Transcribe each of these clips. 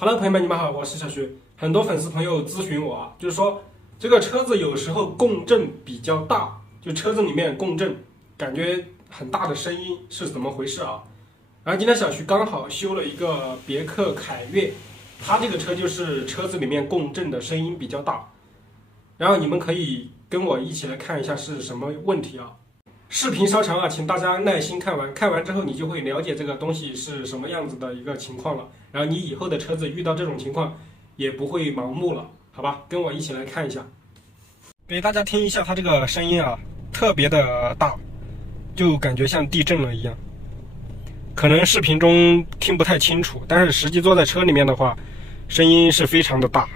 Hello，朋友们，你们好，我是小徐。很多粉丝朋友咨询我啊，就是说这个车子有时候共振比较大，就车子里面共振，感觉很大的声音是怎么回事啊？然后今天小徐刚好修了一个别克凯越，它这个车就是车子里面共振的声音比较大。然后你们可以跟我一起来看一下是什么问题啊？视频稍长啊，请大家耐心看完，看完之后你就会了解这个东西是什么样子的一个情况了。然后你以后的车子遇到这种情况也不会盲目了，好吧？跟我一起来看一下，给大家听一下它这个声音啊，特别的大，就感觉像地震了一样。可能视频中听不太清楚，但是实际坐在车里面的话，声音是非常的大。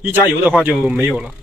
一加油的话就没有了。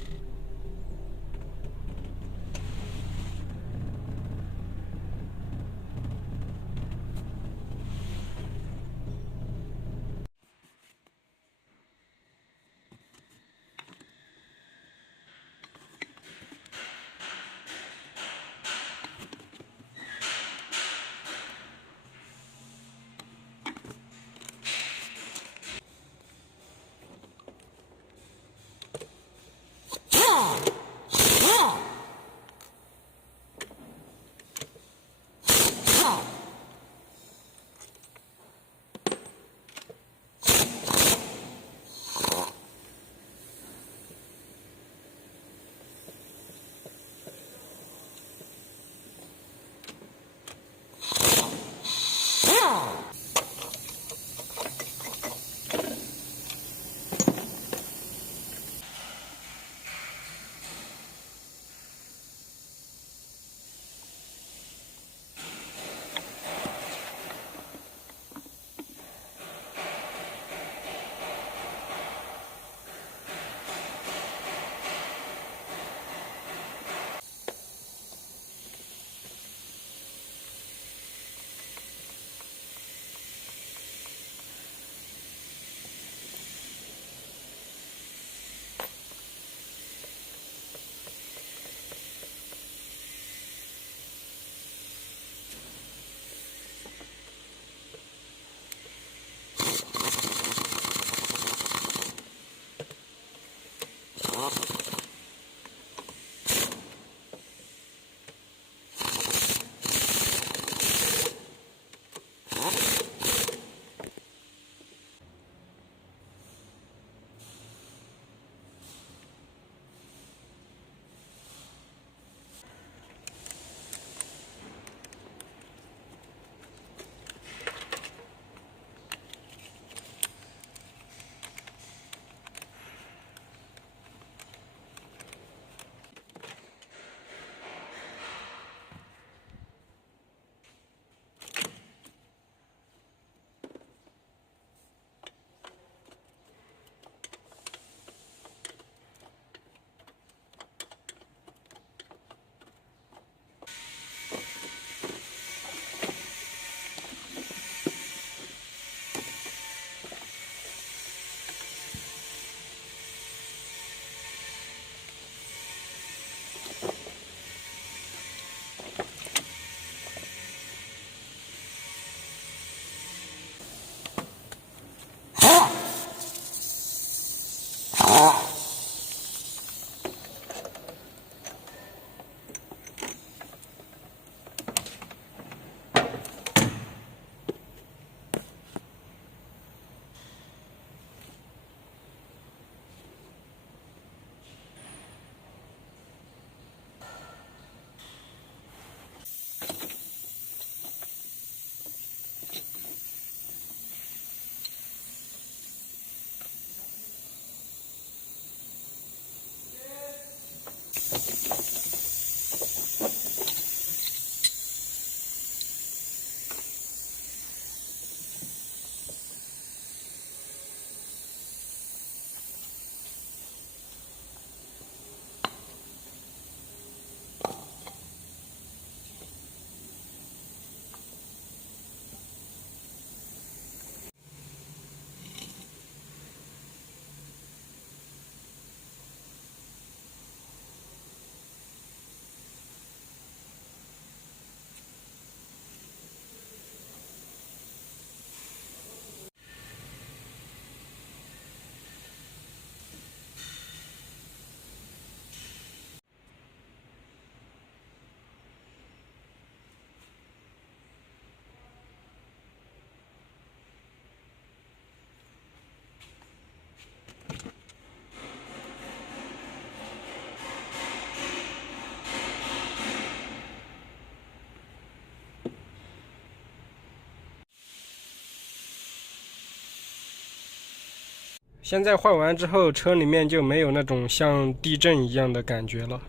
现在换完之后，车里面就没有那种像地震一样的感觉了。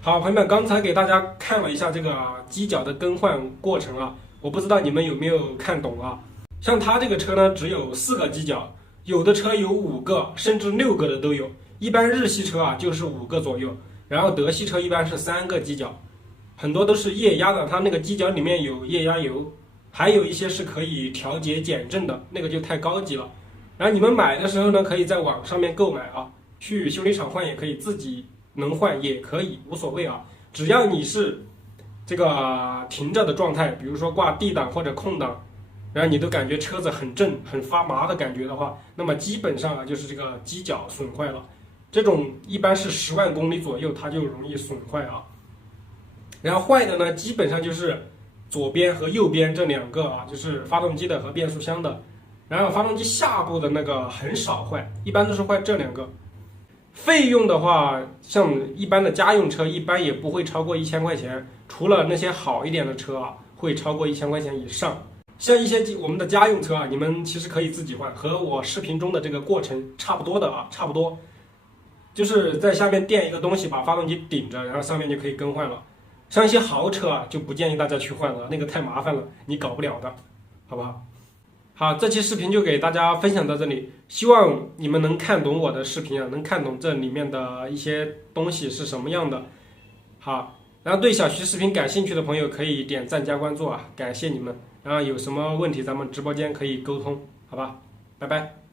好，朋友们，刚才给大家看了一下这个机脚的更换过程啊，我不知道你们有没有看懂啊？像它这个车呢，只有4个机脚，有的车有5个，甚至6个的都有。一般日系车啊就是5个左右，然后德系车一般是3个机脚，很多都是液压的，它那个机脚里面有液压油，还有一些是可以调节减震的，那个就太高级了。然后你们买的时候呢，可以在网上面购买啊，去修理厂换也可以，自己能换也可以，无所谓啊，只要你是这个停着的状态，比如说挂 D 档或者空档，然后你都感觉车子很震、很发麻的感觉的话，那么基本上啊就是这个机脚损坏了。这种一般是10万公里左右，它就容易损坏啊。然后坏的呢，基本上就是左边和右边这2个啊，就是发动机的和变速箱的。然后发动机下部的那个很少坏，一般都是坏这2个。费用的话，像一般的家用车，一般也不会超过1000块钱，除了那些好一点的车啊，会超过1000块钱以上。像一些我们的家用车啊，你们其实可以自己换，和我视频中的这个过程差不多的啊，差不多。就是在下面垫一个东西，把发动机顶着，然后上面就可以更换了。像一些豪车啊，就不建议大家去换了，那个太麻烦了，你搞不了的，好不好？好，这期视频就给大家分享到这里，希望你们能看懂我的视频啊，能看懂这里面的一些东西是什么样的。好，然后对小徐视频感兴趣的朋友可以点赞加关注啊，感谢你们。然后有什么问题咱们直播间可以沟通，好吧？拜拜。